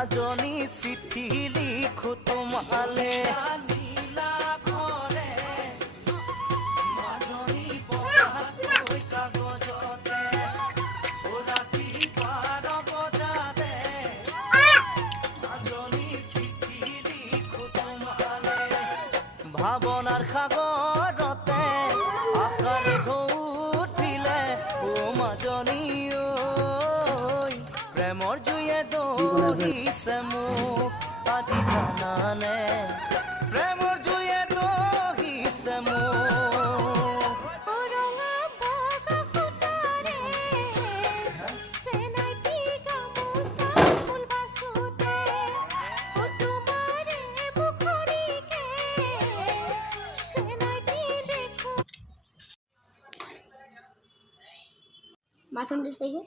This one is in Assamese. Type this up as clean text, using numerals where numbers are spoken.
মাজনী চিঠি লিখো তোমালে নীলা ঘৰে মাজনী পঢ়াকৈ কাগজতে ৰাতি 12 বজাতে মাজনী চিঠি লিখো তোমালে ভাৱনাৰ সাগৰতে আশাৰ ঢৌ উঠিলে ও মাজনী প্ৰেমৰ জুয়ে দহিছে মোক আজি জানানে প্ৰেমৰ জুয়ে দহিছে মোক ৰঙা বগা সূতাৰে চেনাইটি গামোচা ফুল বাচোতে তোমাৰে মুখৰিকে চেনাইটি দেখো। মাছ 29 তাৰিখে